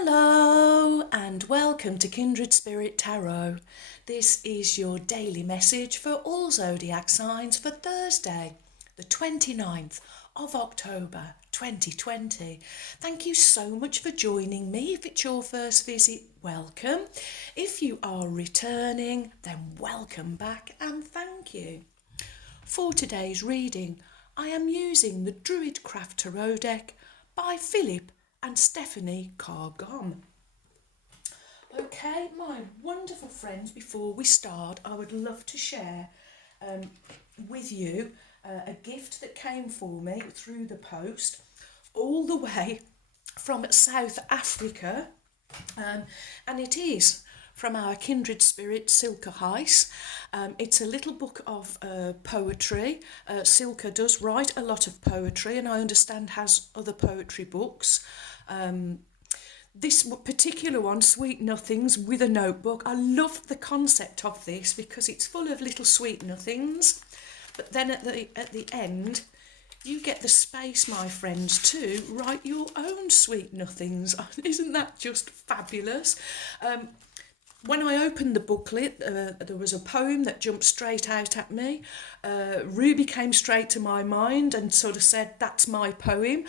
Hello and welcome to Kindred Spirit Tarot. This is your daily message for all zodiac signs for Thursday, the 29th of October 2020. Thank you so much for joining me. If it's your first visit, welcome. If you are returning, then welcome back and thank you. For today's reading, I am using the Druidcraft Tarot deck by Philip and Stephanie Cargom. Okay, my wonderful friends, before we start, I would love to share with you a gift that came for me through the post, all the way from South Africa, and it is from our kindred spirit, silkeheiss. It's a little book of poetry. Silke does write a lot of poetry, and I understand has other poetry books. This particular one, Sweet Nothings, with a notebook. I love the concept of this because it's full of little sweet nothings. But then at the end, you get the space, my friends, to write your own sweet nothings. Isn't that just fabulous? When I opened the booklet, there was a poem that jumped straight out at me. Ruby came straight to my mind and sort of said, that's my poem.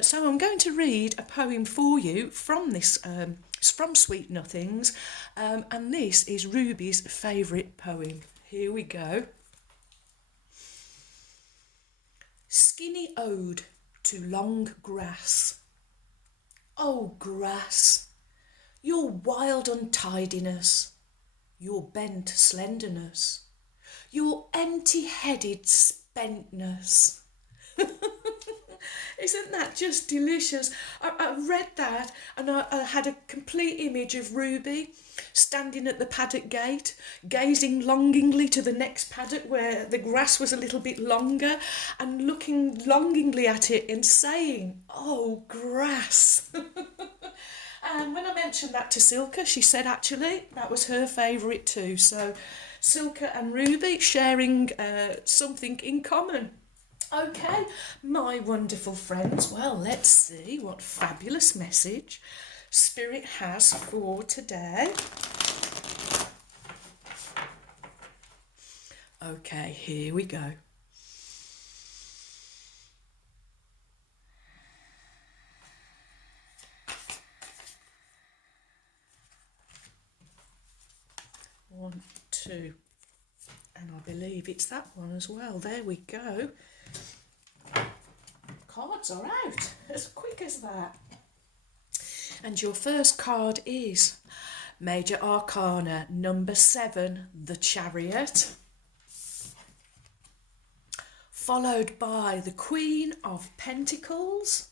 So I'm going to read a poem for you from this, from Sweet Nothings. And this is Ruby's favourite poem. Here we go. Skinny ode to long grass. Oh, grass! Your wild untidiness, your bent slenderness, your empty-headed spentness. Isn't that just delicious? I read that and I had a complete image of Ruby standing at the paddock gate, gazing longingly to the next paddock where the grass was a little bit longer and looking longingly at it and saying, oh, grass. And when I mentioned that to Silke, she said actually that was her favourite too. So Silke and Ruby sharing something in common. Okay, my wonderful friends. Well, let's see what fabulous message Spirit has for today. Okay, here we go. One, two, and I believe it's that one as well. There we go. Cards are out as quick as that. And your first card is Major Arcana number 7, the Chariot, followed by the Queen of Pentacles,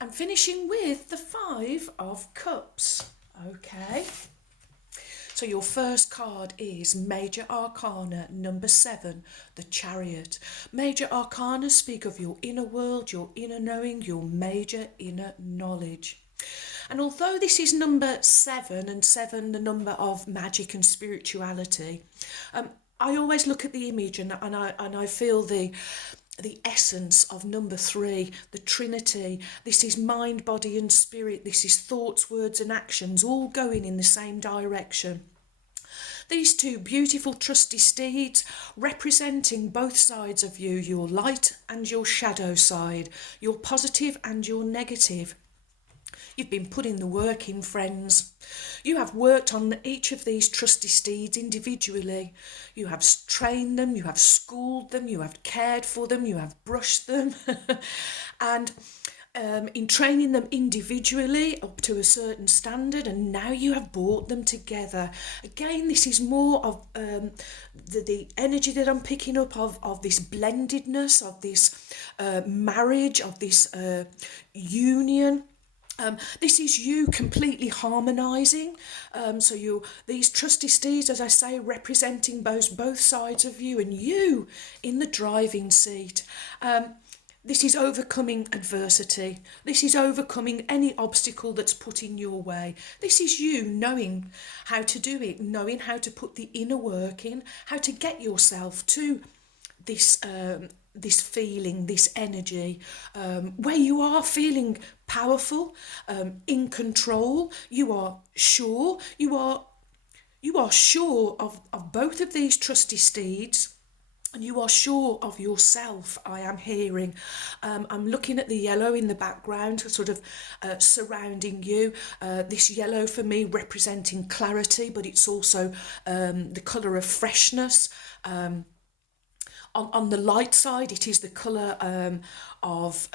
and finishing with the 5 of Cups. Okay, so your first card is Major Arcana number 7, the Chariot. Major Arcana speak of your inner world, your inner knowing, your major inner knowledge. And although this is number 7, and 7 the number of magic and spirituality, I always look at the image and I feel the essence of number 3, the Trinity. This is mind, body and spirit. This is thoughts, words and actions all going in the same direction. These two beautiful trusty steeds representing both sides of you, your light and your shadow side, your positive and your negative. You've been putting the work in, friends. You have worked on each of these trusty steeds individually. You have trained them, you have schooled them, you have cared for them, you have brushed them. And in training them individually up to a certain standard, and now you have brought them together. Again, this is more of the energy that I'm picking up of this blendedness, of this marriage, of this union. This is you completely harmonising. So these trusty steeds, as I say, representing both sides of you, and you in the driving seat. This is overcoming adversity. This is overcoming any obstacle that's put in your way. This is you knowing how to do it, knowing how to put the inner work in, how to get yourself to this this feeling, this energy, where you are feeling powerful, in control. You are sure. You are sure of both of these trusty steeds. And you are sure of yourself, I am hearing. I'm looking at the yellow in the background, sort of surrounding you. This yellow for me representing clarity, but it's also the colour of freshness. On the light side, it is the colour of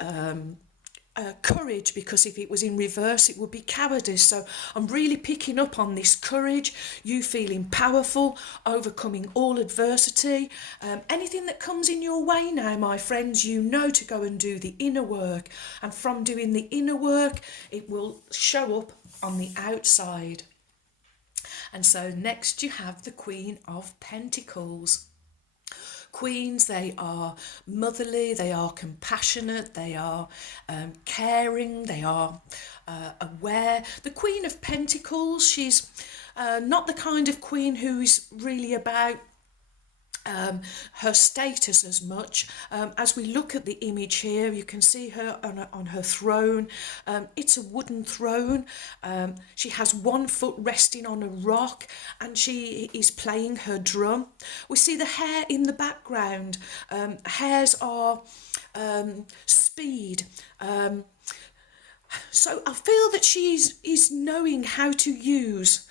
courage, because if it was in reverse it would be cowardice. So I'm really picking up on this courage, you feeling powerful, overcoming all adversity. Anything that comes in your way now, my friends, you know to go and do the inner work, and from doing the inner work it will show up on the outside. And so next you have the Queen of Pentacles. Queens, they are motherly, they are compassionate, they are caring, they are aware. The Queen of Pentacles, she's not the kind of queen who is really about her status as much. As we look at the image here, you can see her on her throne. It's a wooden throne. She has one foot resting on a rock, and she is playing her drum. We see the hair in the background. Hairs are speed. So I feel that she is knowing how to use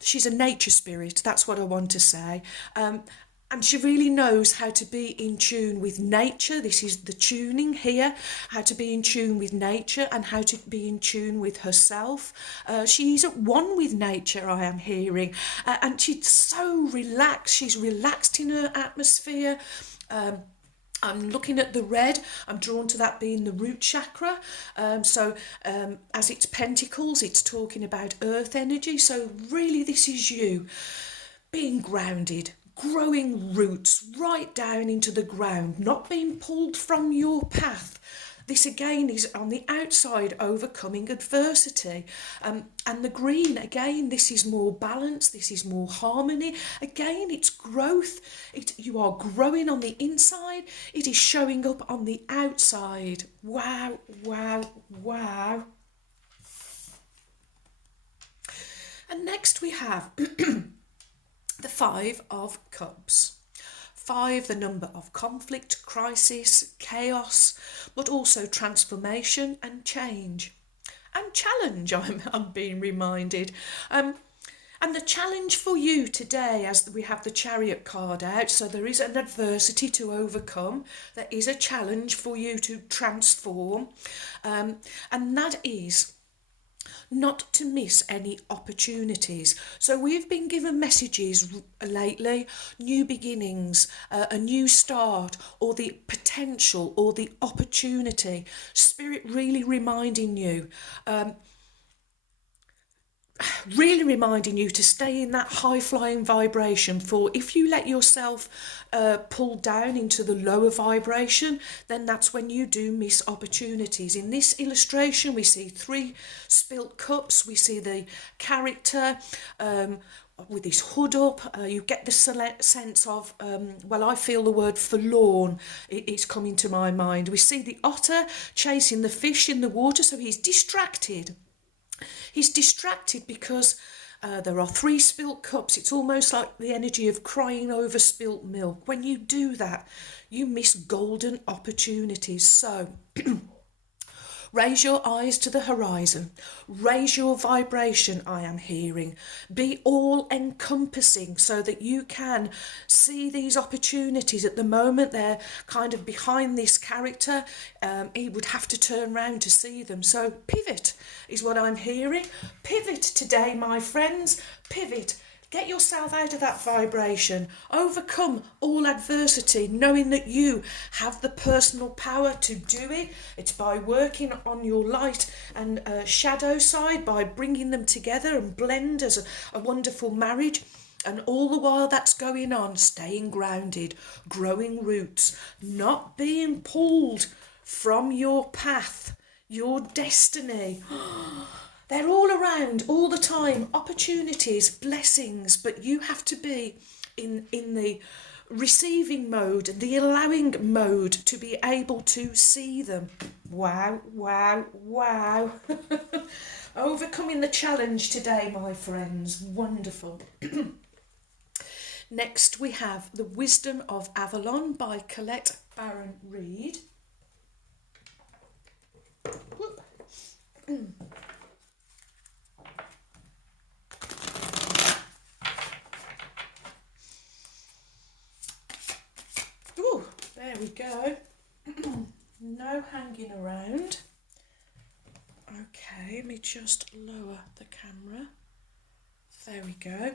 she's a nature spirit, that's what I want to say. And she really knows how to be in tune with nature. This is the tuning here, how to be in tune with nature and how to be in tune with herself. She's at one with nature, I am hearing. And she's so relaxed. She's relaxed in her atmosphere. I'm looking at the red, I'm drawn to that being the root chakra. As it's pentacles, it's talking about earth energy. So really this is you being grounded, growing roots right down into the ground, not being pulled from your path. This again is on the outside, overcoming adversity. And the green, again, this is more balance, this is more harmony. Again, it's growth. You are growing on the inside. It is showing up on the outside. Wow, wow, wow. And next we have the Five of Cups. 5, the number of conflict, crisis, chaos, but also transformation and change. And challenge, I'm being reminded. And the challenge for you today, as we have the Chariot card out, so there is an adversity to overcome. There is a challenge for you to transform. And that is not to miss any opportunities. So we've been given messages lately, new beginnings, a new start, or the potential or the opportunity. Spirit really reminding you, to stay in that high-flying vibration. For if you let yourself pull down into the lower vibration, then that's when you do miss opportunities. In this illustration, we see 3 spilt cups. We see the character with his hood up. You get the sense of, I feel the word forlorn. It's coming to my mind. We see the otter chasing the fish in the water, so he's distracted. He's distracted because there are 3 spilt cups. It's almost like the energy of crying over spilt milk. When you do that, you miss golden opportunities. So raise your eyes to the horizon. Raise your vibration, I am hearing. Be all-encompassing so that you can see these opportunities. At the moment, they're kind of behind this character. He would have to turn round to see them. So pivot is what I'm hearing. Pivot today, my friends. Pivot. Get yourself out of that vibration. Overcome all adversity, knowing that you have the personal power to do it. It's by working on your light and shadow side, by bringing them together and blend as a wonderful marriage. And all the while that's going on, staying grounded, growing roots, not being pulled from your path, your destiny. They're all around, all the time, opportunities, blessings, but you have to be in the receiving mode and the allowing mode to be able to see them. Wow, wow, wow. Overcoming the challenge today, my friends. Wonderful. Next we have The Wisdom of Avalon by Colette Baron Reid. Ooh, there we go. No hanging around. Okay, let me just lower the camera. There we go.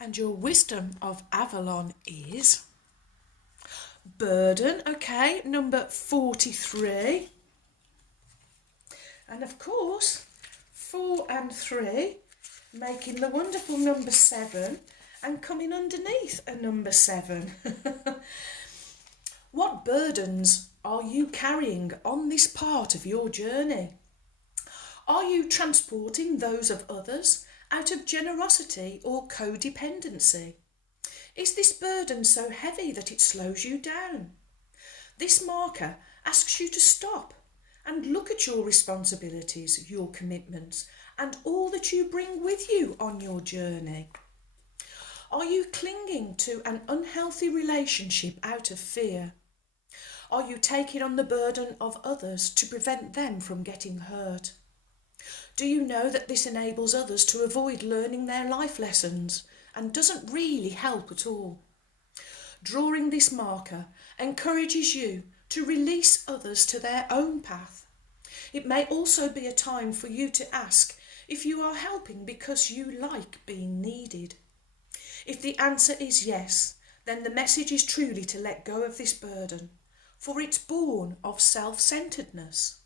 And your wisdom of Avalon is burden. Okay, number 43. And of course, 4 and 3 making the wonderful number 7 and coming underneath a number 7. What burdens are you carrying on this part of your journey? Are you transporting those of others out of generosity or codependency? Is this burden so heavy that it slows you down? This marker asks you to stop and look at your responsibilities, your commitments, and all that you bring with you on your journey. Are you clinging to an unhealthy relationship out of fear? Are you taking on the burden of others to prevent them from getting hurt? Do you know that this enables others to avoid learning their life lessons and doesn't really help at all? Drawing this marker encourages you to release others to their own path. It may also be a time for you to ask if you are helping because you like being needed. If the answer is yes, then the message is truly to let go of this burden, for it's born of self-centeredness.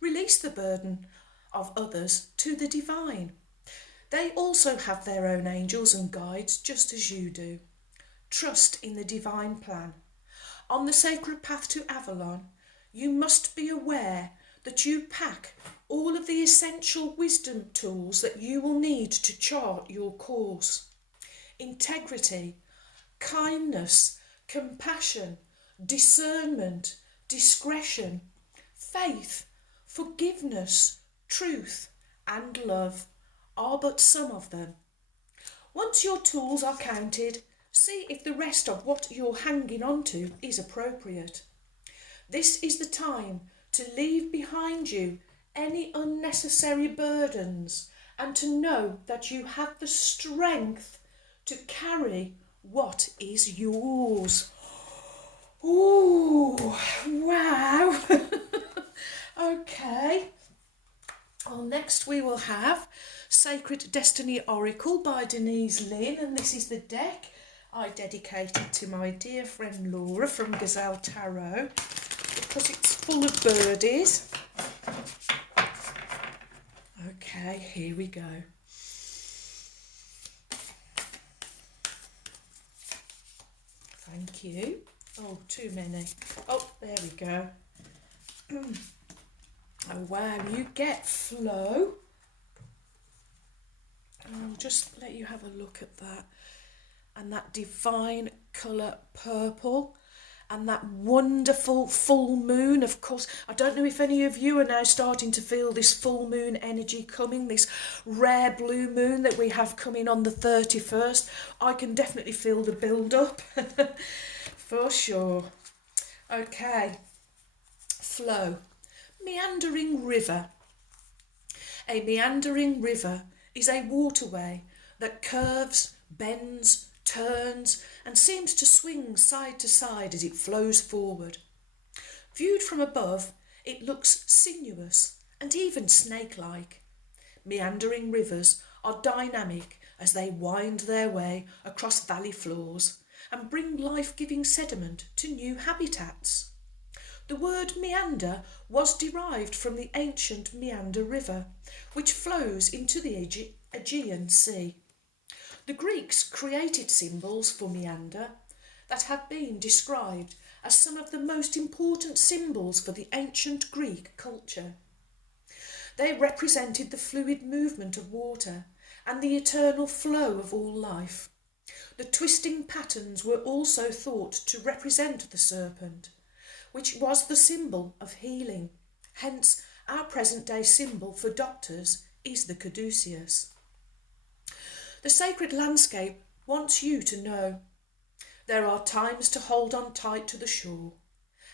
Release the burden of others to the divine. They also have their own angels and guides just as you do. Trust in the divine plan. On the sacred path to Avalon, you must be aware that you pack all of the essential wisdom tools that you will need to chart your course. Integrity, kindness, compassion, discernment, discretion, faith, forgiveness, truth, and love are but some of them. Once your tools are counted, see if the rest of what you're hanging on to is appropriate. This is the time to leave behind you any unnecessary burdens and to know that you have the strength to carry what is yours. Ooh, wow. Okay. Well, next we will have Sacred Destiny Oracle by Denise Lynn, and this is the deck I dedicated to my dear friend Laura from Gazelle Tarot because it's full of birdies. Okay, here we go. Thank you. Oh, too many. Oh, there we go. Oh, wow, you get flow. I'll just let you have a look at that. And that divine colour purple. And that wonderful full moon, of course. I don't know if any of you are now starting to feel this full moon energy coming, this rare blue moon that we have coming on the 31st. I can definitely feel the build-up, for sure. Okay, flow. Meandering river. A meandering river is a waterway that curves, bends, turns and seems to swing side to side as it flows forward. Viewed from above, it looks sinuous and even snake-like. Meandering rivers are dynamic as they wind their way across valley floors and bring life-giving sediment to new habitats. The word meander was derived from the ancient Meander River, which flows into the Aegean Sea. The Greeks created symbols for meander that have been described as some of the most important symbols for the ancient Greek culture. They represented the fluid movement of water and the eternal flow of all life. The twisting patterns were also thought to represent the serpent, which was the symbol of healing. Hence, our present-day symbol for doctors is the caduceus. The sacred landscape wants you to know there are times to hold on tight to the shore,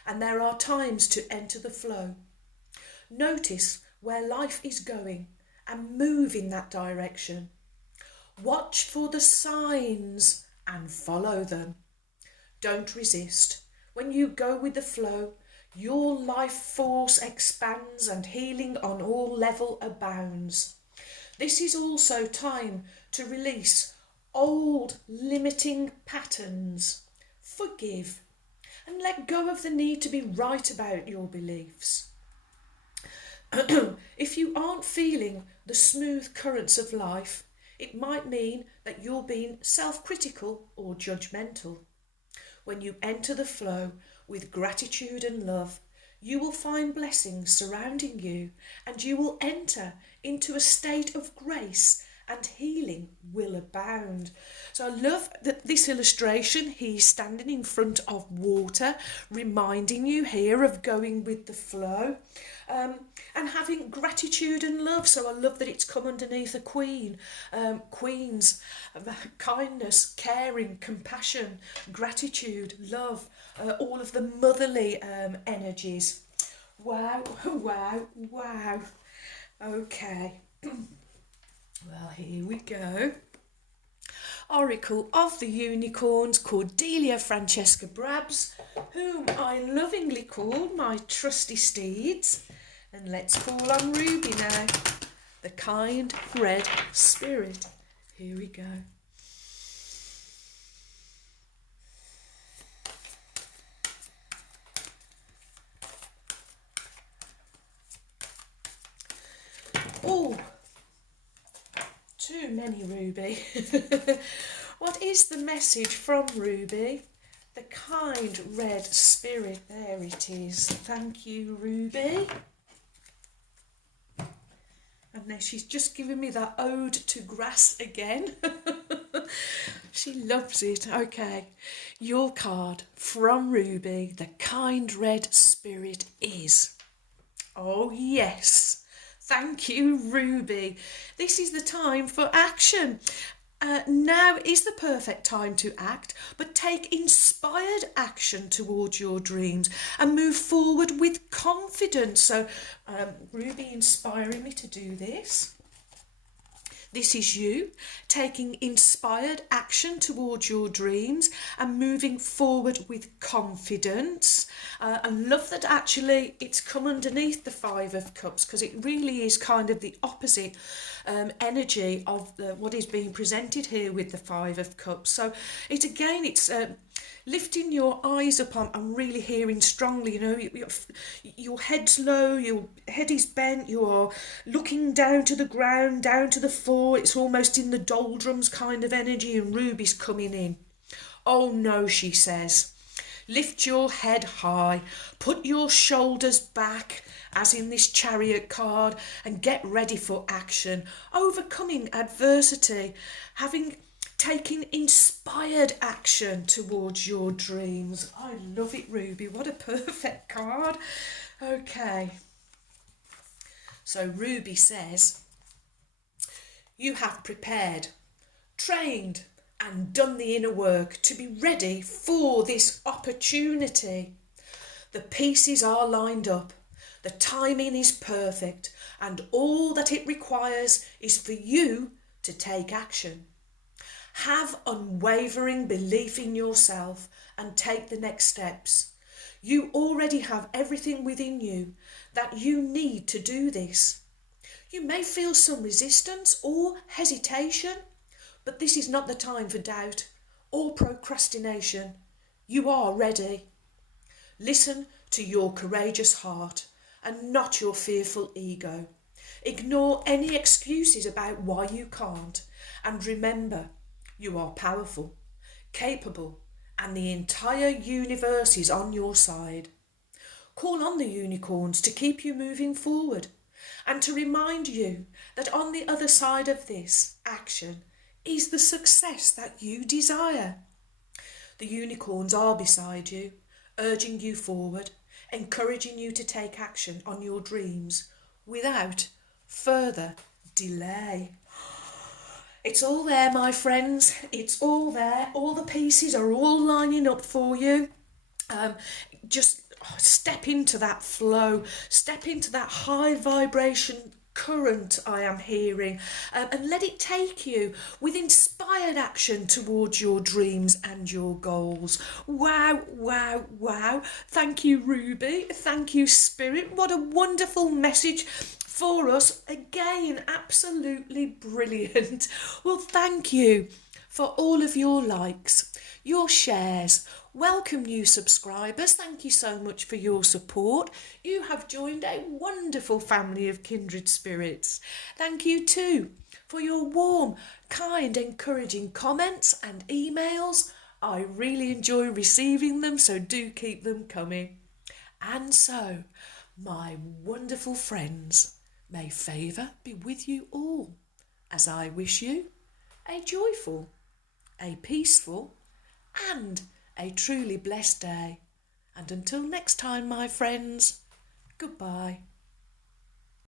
and there are times to enter the flow. Notice where life is going and move in that direction. Watch for the signs and follow them. Don't resist. When you go with the flow, your life force expands and healing on all level abounds. This is also time to release old limiting patterns. Forgive and let go of the need to be right about your beliefs. If you aren't feeling the smooth currents of life, it might mean that you're being self-critical or judgmental. When you enter the flow with gratitude and love, you will find blessings surrounding you, and you will enter into a state of grace, and healing will abound. So I love that this illustration, he's standing in front of water, reminding you here of going with the flow, and having gratitude and love. So I love that it's come underneath a queen. Queens, kindness, caring, compassion, gratitude, love, all of the motherly energies. Wow, wow, wow. Okay. Well, here we go. Oracle of the Unicorns, Cordelia Francesca Brabs, whom I lovingly call my trusty steeds. And let's call on Ruby now, the kind red spirit. Here we go. Oh, too many, Ruby. What is the message from Ruby? The kind red spirit. There it is. Thank you, Ruby. And then she's just given me that ode to grass again. She loves it. Okay. Your card from Ruby, the kind red spirit is. Oh, yes. Thank you, Ruby. This is the time for action. Now is the perfect time to act, but take inspired action towards your dreams and move forward with confidence. So, Ruby inspiring me to do this. This is you taking inspired action towards your dreams and moving forward with confidence. I love that actually it's come underneath the Five of Cups, because it really is kind of the opposite energy of what is being presented here with the Five of Cups. So it's lifting your eyes up. I'm really hearing strongly, your head's low, your head is bent, you are looking down to the ground, down to the floor. It's almost in the doldrums kind of energy, and Ruby's coming in. Oh no, she says. Lift your head high, put your shoulders back, as in this Chariot card, and get ready for action. Overcoming adversity, taking inspired action towards your dreams. I love it, Ruby. What a perfect card. Okay. So Ruby says, you have prepared, trained, and done the inner work to be ready for this opportunity. The pieces are lined up. The timing is perfect, and all that it requires is for you to take action. Have unwavering belief in yourself and take the next steps. You already have everything within you that you need to do this. You may feel some resistance or hesitation, but this is not the time for doubt or procrastination. You are ready. Listen to your courageous heart and not your fearful ego. Ignore any excuses about why you can't, and remember, you are powerful, capable, and the entire universe is on your side. Call on the unicorns to keep you moving forward and to remind you that on the other side of this action is the success that you desire. The unicorns are beside you, urging you forward, encouraging you to take action on your dreams without further delay. It's all there, my friends. It's all there. All the pieces are all lining up for you. Just step into that flow, step into that high vibration current I am hearing, and let it take you with inspired action towards your dreams and your goals. Wow, wow, wow. Thank you, Ruby. Thank you, Spirit. What a wonderful message for us. Again, absolutely brilliant. Well, thank you for all of your likes, your shares. Welcome, new subscribers. Thank you so much for your support. You have joined a wonderful family of kindred spirits. Thank you too for your warm, kind, encouraging comments and emails. I really enjoy receiving them, so do keep them coming. And so, my wonderful friends, may favour be with you all, as I wish you a joyful, a peaceful, and a truly blessed day. And until next time, my friends, goodbye.